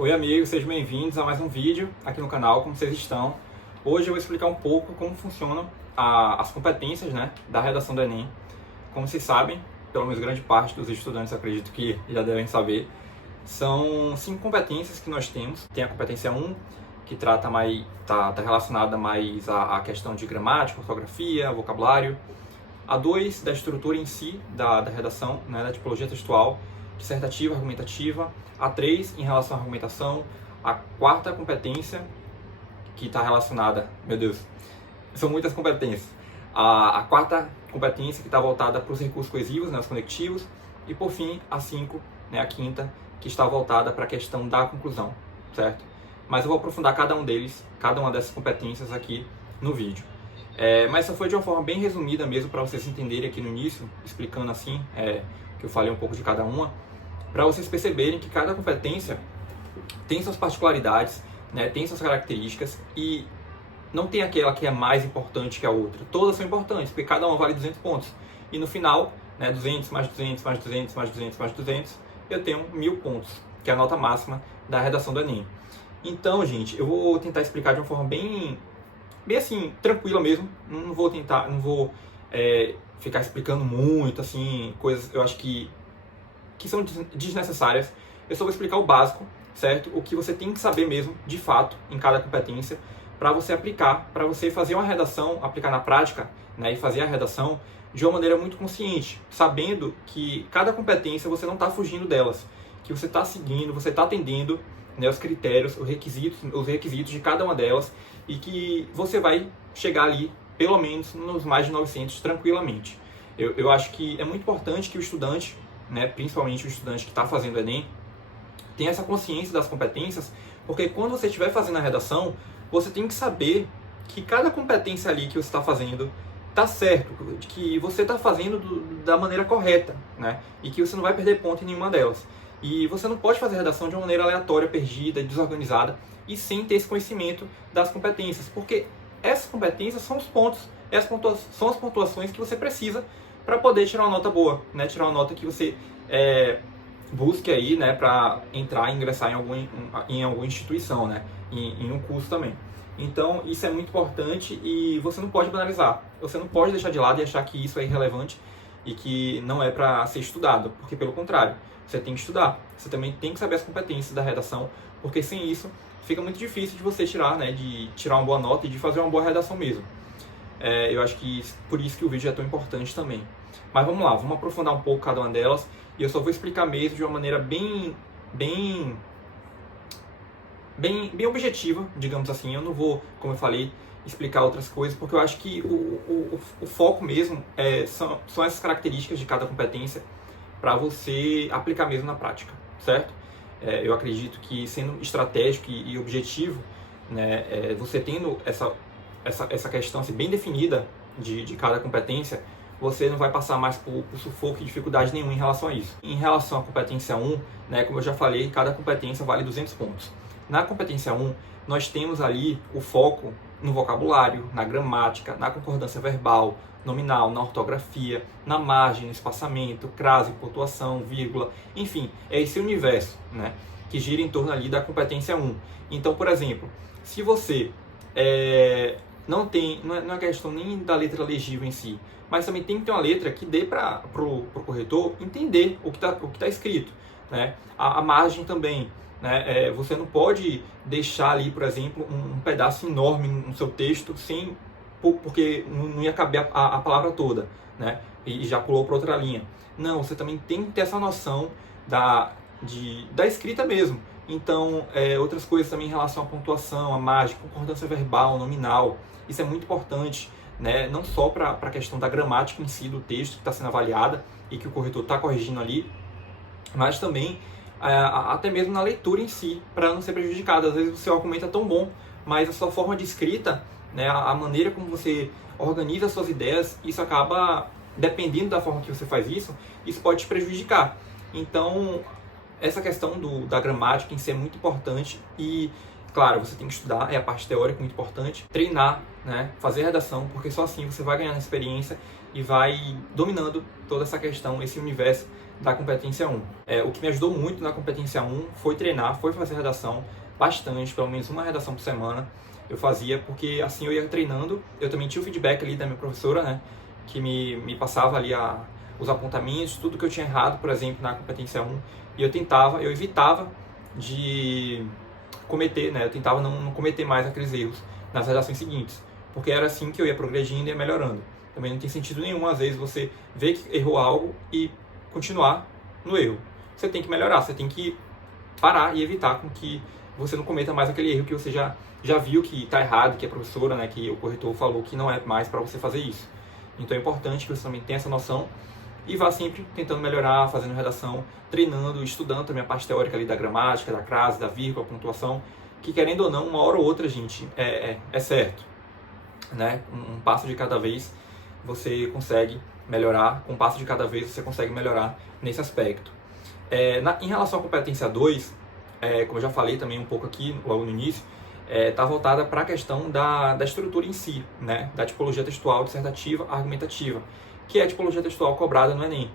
Oi amigos, sejam bem-vindos a mais um vídeo aqui no canal, como vocês estão? Hoje eu vou explicar um pouco como funcionam as competências, da redação do Enem. Como vocês sabem, pelo menos grande parte dos estudantes acredito que já devem saber, são 5 competências que nós temos. Tem a competência 1, que tá relacionada mais à questão de gramática, ortografia, vocabulário. A 2, da estrutura em si da redação, da tipologia textual, dissertativa, argumentativa. A 3, em relação à argumentação. A 4ª competência, que está relacionada... Meu Deus, são muitas competências. A 4ª competência, que está voltada para os recursos coesivos, os conectivos. E, por fim, a 5, a 5ª, que está voltada para a questão da conclusão, certo? Mas eu vou aprofundar cada uma dessas competências aqui no vídeo. Mas essa foi de uma forma bem resumida mesmo, para vocês entenderem aqui no início, explicando assim, que eu falei um pouco de cada uma, para vocês perceberem que cada competência tem suas particularidades, tem suas características, e não tem aquela que é mais importante que a outra. Todas são importantes, porque cada uma vale 200 pontos. E no final, 200, mais 200, mais 200, mais 200, mais 200, eu tenho 1000 pontos, que é a nota máxima da redação do Enem. Então, gente, eu vou tentar explicar de uma forma bem assim, tranquila mesmo. Não vou ficar explicando muito, assim, coisas eu acho que são desnecessárias. Eu só vou explicar o básico, certo? O que você tem que saber mesmo, de fato, em cada competência, para você aplicar, para você fazer uma redação, aplicar na prática, e fazer a redação de uma maneira muito consciente, sabendo que cada competência você não está fugindo delas, que você está seguindo, você está atendendo, os critérios, os requisitos de cada uma delas, e que você vai chegar ali, pelo menos, nos mais de 900 tranquilamente. Eu acho que é muito importante que o estudante, principalmente o estudante que está fazendo o Enem, tenha essa consciência das competências, porque quando você estiver fazendo a redação, você tem que saber que cada competência ali que você está fazendo está certo, que você está fazendo da maneira correta, e que você não vai perder ponto em nenhuma delas. E você não pode fazer a redação de uma maneira aleatória, perdida, desorganizada, e sem ter esse conhecimento das competências, porque essas competências são os pontos, são as pontuações que você precisa para poder tirar uma nota boa, tirar uma nota que você busque aí, para entrar e ingressar em alguma instituição, em um curso também. Então isso é muito importante e você não pode banalizar, você não pode deixar de lado e achar que isso é irrelevante e que não é para ser estudado, porque pelo contrário, você tem que estudar, você também tem que saber as competências da redação, porque sem isso fica muito difícil de você tirar, de tirar uma boa nota e de fazer uma boa redação mesmo. Eu acho que por isso que o vídeo é tão importante também. Mas vamos lá, vamos aprofundar um pouco cada uma delas, e eu só vou explicar mesmo de uma maneira bem objetiva, digamos assim. Eu não vou, como eu falei, explicar outras coisas, porque eu acho que o foco mesmo são essas características de cada competência para você aplicar mesmo na prática, certo? Eu acredito que sendo estratégico e objetivo, você tendo essa questão assim, bem definida de cada competência, você não vai passar mais por sufoco e dificuldade nenhuma em relação a isso. Em relação à competência 1, como eu já falei, cada competência vale 200 pontos. Na competência 1, nós temos ali o foco no vocabulário, na gramática, na concordância verbal, nominal, na ortografia, na margem, no espaçamento, crase, pontuação, vírgula, enfim, é esse universo, que gira em torno ali da competência 1. Então, por exemplo, se você não é questão nem da letra legível em si, mas também tem que ter uma letra que dê para o corretor entender o que tá escrito, a margem também, você não pode deixar ali, por exemplo, um pedaço enorme no seu texto porque não ia caber a palavra toda, e já pulou para outra linha. Não, você também tem que ter essa noção da escrita mesmo. Então, outras coisas também em relação à pontuação, a margem, concordância verbal, nominal, isso é muito importante, não só para a questão da gramática em si do texto que está sendo avaliada e que o corretor está corrigindo ali, mas também até mesmo na leitura em si, para não ser prejudicado. Às vezes o seu argumento é tão bom, mas a sua forma de escrita, a maneira como você organiza as suas ideias, isso acaba, dependendo da forma que você faz isso pode te prejudicar. Então, essa questão da gramática em si é muito importante e, claro, você tem que estudar, a parte teórica muito importante, treinar, fazer redação, porque só assim você vai ganhando experiência e vai dominando toda essa questão, esse universo da competência 1. O que me ajudou muito na competência 1 foi treinar, foi fazer redação bastante, pelo menos uma redação por semana eu fazia, porque assim eu ia treinando. Eu também tinha o feedback ali da minha professora, né, que me passava ali os apontamentos, tudo que eu tinha errado, por exemplo, na competência 1, e eu evitava de cometer, né, eu tentava não cometer mais aqueles erros nas redações seguintes, porque era assim que eu ia progredindo e ia melhorando. Também não tem sentido nenhum, às vezes, você ver que errou algo e continuar no erro. Você tem que melhorar, você tem que parar e evitar com que você não cometa mais aquele erro que você já viu que está errado, que a professora, né, que o corretor falou que não é mais para você fazer isso. Então é importante que você também tenha essa noção e vá sempre tentando melhorar, fazendo redação, treinando, estudando também a parte teórica ali da gramática, da crase, da vírgula, pontuação, que querendo ou não, uma hora ou outra, gente, é certo, né? Um passo de cada vez você consegue melhorar, com um passo de cada vez você consegue melhorar nesse aspecto. Em relação à competência 2, como eu já falei também um pouco aqui logo no início, está voltada para a questão da estrutura em si, né? Da tipologia textual, dissertativa, argumentativa, que é a tipologia textual cobrada no Enem.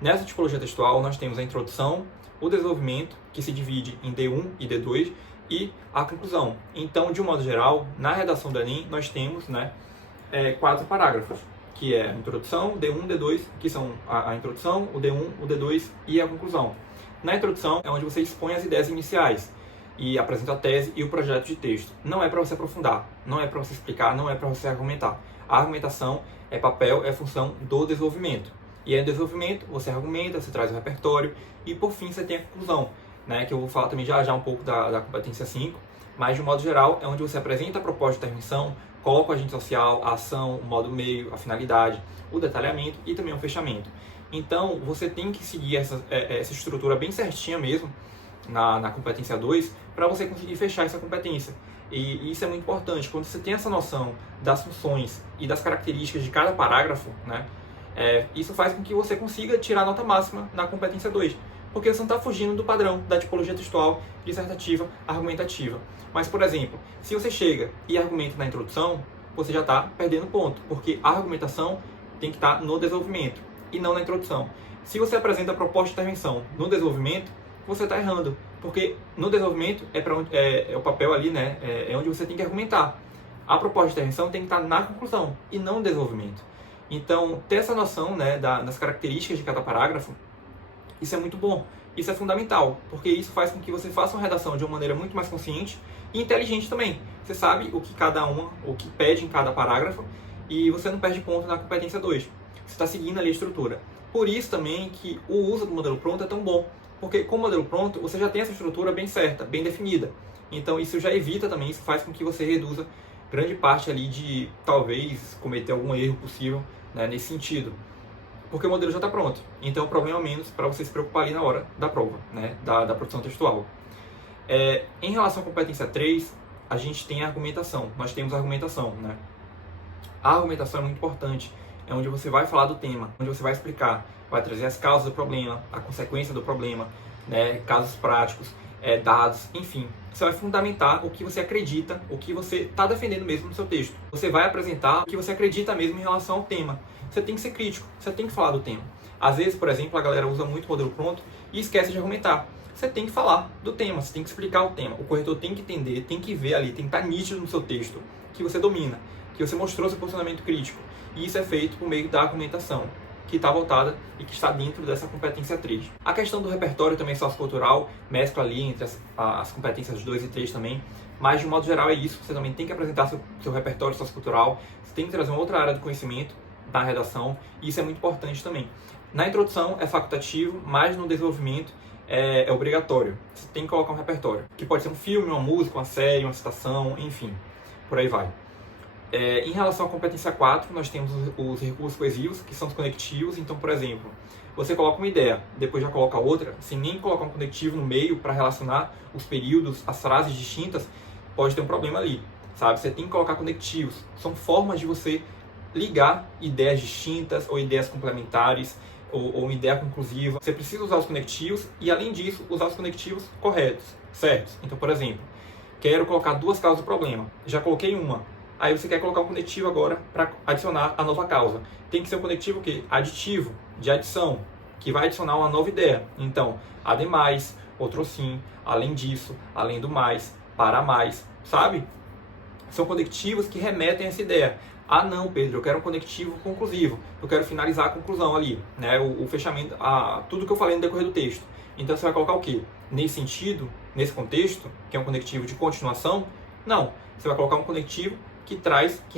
Nessa tipologia textual nós temos a introdução, o desenvolvimento, que se divide em D1 e D2, e a conclusão. Então, de um modo geral, na redação do Enem nós temos, né, 4 parágrafos, que é a introdução, D1, D2, que são a introdução, o D1, o D2 e a conclusão. Na introdução é onde você expõe as ideias iniciais e apresenta a tese e o projeto de texto. Não é para você aprofundar, não é para você explicar, não é para você argumentar. A argumentação é papel, é função do desenvolvimento. E aí no desenvolvimento você argumenta, você traz o repertório e por fim você tem a conclusão, né, que eu vou falar também já um pouco da competência 5, mas de um modo geral é onde você apresenta a proposta de intervenção, coloca o agente social, a ação, o modo meio, a finalidade, o detalhamento e também o fechamento. Então, você tem que seguir essa estrutura bem certinha mesmo na competência 2 para você conseguir fechar essa competência. E isso é muito importante. Quando você tem essa noção das funções e das características de cada parágrafo, né, isso faz com que você consiga tirar a nota máxima na competência 2. Porque você não está fugindo do padrão da tipologia textual, dissertativa, argumentativa. Mas, por exemplo, se você chega e argumenta na introdução, você já está perdendo ponto, porque a argumentação tem que estar no desenvolvimento e não na introdução. Se você apresenta a proposta de intervenção no desenvolvimento, você está errando, porque no desenvolvimento é o papel ali, né, é onde você tem que argumentar. A proposta de intervenção tem que estar na conclusão e não no desenvolvimento. Então, ter essa noção, né, das características de cada parágrafo, isso é muito bom, isso é fundamental, porque isso faz com que você faça uma redação de uma maneira muito mais consciente e inteligente também. Você sabe o que pede em cada parágrafo e você não perde ponto na competência 2. Você está seguindo ali a estrutura. Por isso também que o uso do modelo pronto é tão bom, porque com o modelo pronto você já tem essa estrutura bem certa, bem definida. Então isso já evita também, isso faz com que você reduza grande parte ali de talvez cometer algum erro possível, né, nesse sentido. Porque o modelo já está pronto. Então, o problema é menos para você se preocupar ali na hora da prova, né, da produção textual. Em relação à competência 3, a gente tem a argumentação. Nós temos a argumentação, né? A argumentação é muito importante. É onde você vai falar do tema, onde você vai explicar, vai trazer as causas do problema, a consequência do problema, né, casos práticos, dados, enfim. Você vai fundamentar o que você acredita, o que você está defendendo mesmo no seu texto. Você vai apresentar o que você acredita mesmo em relação ao tema. Você tem que ser crítico, você tem que falar do tema. Às vezes, por exemplo, a galera usa muito o modelo pronto e esquece de argumentar. Você tem que falar do tema, você tem que explicar o tema. O corretor tem que entender, tem que ver ali, tem que estar nítido no seu texto que você domina, que você mostrou seu posicionamento crítico. E isso é feito por meio da argumentação, que está voltada e que está dentro dessa competência 3. A questão do repertório também sociocultural, mescla ali entre as competências 2 e 3 também, mas de um modo geral é isso, você também tem que apresentar seu repertório sociocultural, você tem que trazer uma outra área do conhecimento da redação, e isso é muito importante também. Na introdução é facultativo, mas no desenvolvimento é obrigatório. Você tem que colocar um repertório, que pode ser um filme, uma música, uma série, uma citação, enfim, por aí vai. Em relação à competência 4, nós temos os recursos coesivos, que são os conectivos. Então, por exemplo, você coloca uma ideia, depois já coloca outra, sem nem colocar um conectivo no meio para relacionar os períodos, as frases distintas, pode ter um problema ali, sabe? Você tem que colocar conectivos. São formas de você ligar ideias distintas ou ideias complementares ou uma ideia conclusiva. Você precisa usar os conectivos e, além disso, usar os conectivos corretos, certos. Então, por exemplo, quero colocar 2 causas do problema. Já coloquei uma. Aí você quer colocar um conectivo agora para adicionar a nova causa. Tem que ser um conectivo o quê? Aditivo, de adição. que vai adicionar uma nova ideia. Então, ademais, outro sim, além disso, além do mais, para mais, sabe? São conectivos que remetem a essa ideia. Ah, não, Pedro, eu quero um conectivo conclusivo. Eu quero finalizar a conclusão ali, né? O fechamento, tudo que eu falei no decorrer do texto. Então você vai colocar o quê? Nesse sentido, nesse contexto, que é um conectivo de continuação? Não. Você vai colocar um conectivo que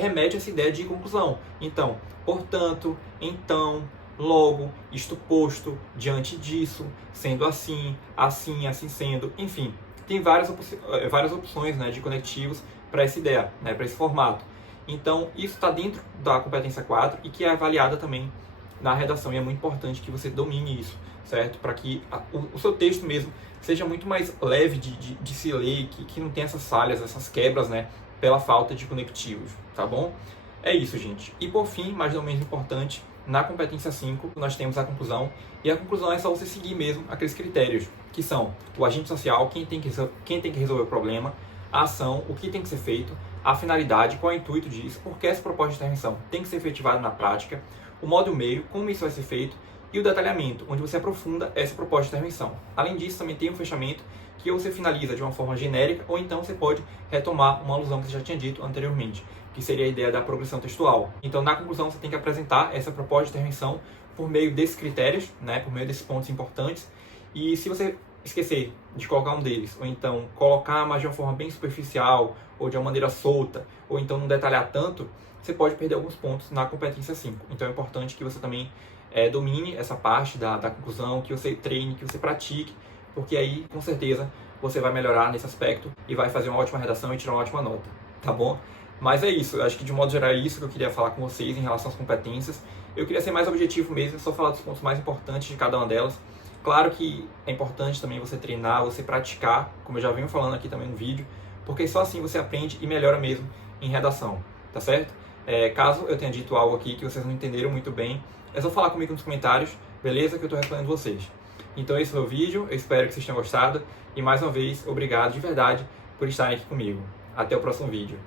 remete a essa ideia de conclusão. Então, portanto, então, logo, isto posto, diante disso, sendo assim, assim, assim sendo, enfim. Tem várias opções, né, de conectivos para essa ideia, né, para esse formato. Então, isso está dentro da competência 4 e que é avaliada também na redação. E é muito importante que você domine isso, certo? Para que o seu texto mesmo seja muito mais leve de se ler, que não tenha essas falhas, essas quebras, né? Pela falta de conectivos, tá bom? É isso, gente. E por fim, mas não menos importante, na competência 5, nós temos a conclusão. E a conclusão é só você seguir mesmo aqueles critérios, que são o agente social, quem tem que resolver o problema, a ação, o que tem que ser feito, a finalidade, qual é o intuito disso, por que essa proposta de intervenção tem que ser efetivada na prática, o modo e o meio, como isso vai ser feito, e o detalhamento, onde você aprofunda essa proposta de intervenção. Além disso, também tem um fechamento que você finaliza de uma forma genérica, ou então você pode retomar uma alusão que você já tinha dito anteriormente, que seria a ideia da progressão textual. Então, na conclusão, você tem que apresentar essa proposta de intervenção por meio desses critérios, né, por meio desses pontos importantes, e se você esquecer de colocar um deles, ou então colocar mais de uma forma bem superficial, ou de uma maneira solta, ou então não detalhar tanto, você pode perder alguns pontos na competência 5. Então é importante que você também domine essa parte da conclusão, que você treine, que você pratique, porque aí, com certeza, você vai melhorar nesse aspecto e vai fazer uma ótima redação e tirar uma ótima nota, tá bom? Mas é isso, eu acho que de modo geral é isso que eu queria falar com vocês em relação às competências. Eu queria ser mais objetivo mesmo, só falar dos pontos mais importantes de cada uma delas. Claro que é importante também você treinar, você praticar, como eu já venho falando aqui também no vídeo, porque só assim você aprende e melhora mesmo em redação, tá certo? Caso eu tenha dito algo aqui que vocês não entenderam muito bem, é só falar comigo nos comentários, beleza? Que eu estou respondendo vocês. Então esse foi o vídeo, eu espero que vocês tenham gostado e mais uma vez, obrigado de verdade por estarem aqui comigo. Até o próximo vídeo.